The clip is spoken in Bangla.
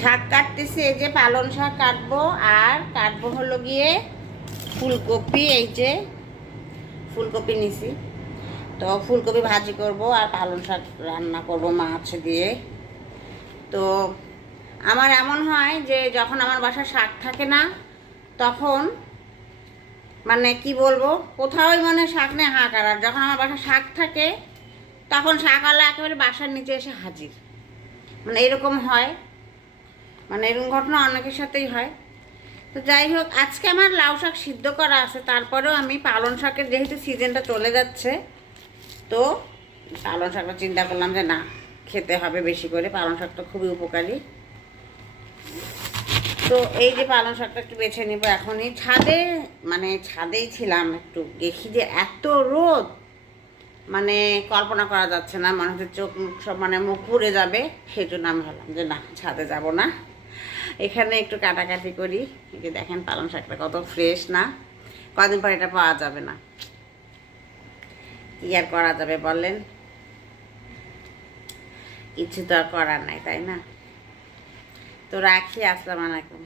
শাক কাটতেছি, এই যে পালং শাক কাটবো, আর কাটবো হলো গিয়ে ফুলকপি। এই যে ফুলকপি নিছি, তো ফুলকপি ভাজি করব আর পালং শাক রান্না করব মাছ দিয়ে। তো আমার এমন হয় যে যখন আমার বাসায় শাক থাকে না, তখন মানে কি বলবো, কোথাওই মানে শাক নেই হাঁকার। আর যখন আমার বাসায় শাক থাকে, তখন শাকওয়ালা একেবারে বাসার নিচে এসে হাজির। মানে এরকম হয়, মানে এরকম ঘটনা অনেকের সাথেই হয়। তো যাই হোক, আজকে আমার লাউ শাক সিদ্ধ করা আছে, তারপরেও আমি পালং শাকের যেহেতু সিজনটা চলে যাচ্ছে, তো পালং শাকটা চিন্তা করলাম যে না, খেতে হবে বেশি করে। পালং শাকটা খুবই উপকারী। তো এই যে পালং শাকটা একটু বেছে নিব এখনই। ছাদে মানে ছাদেই ছিলাম, একটু দেখি যে এত রোদ, মানে কল্পনা করা যাচ্ছে না, মনে হচ্ছে চোখ মুখ সব মানে মুখ পুড়ে যাবে। সেই জন্য আমি ভাবলাম যে না, ছাদে যাব না, এখানে একটু কাটাকাটি করি। এই যে দেখেন পালং শাকটা কত ফ্রেশ না, কদিন পর এটা পাওয়া যাবে না, কি আর করা যাবে বলেন, কিছু তো আর করার নাই, তাই না? তো রাখি, আসসালামু আলাইকুম।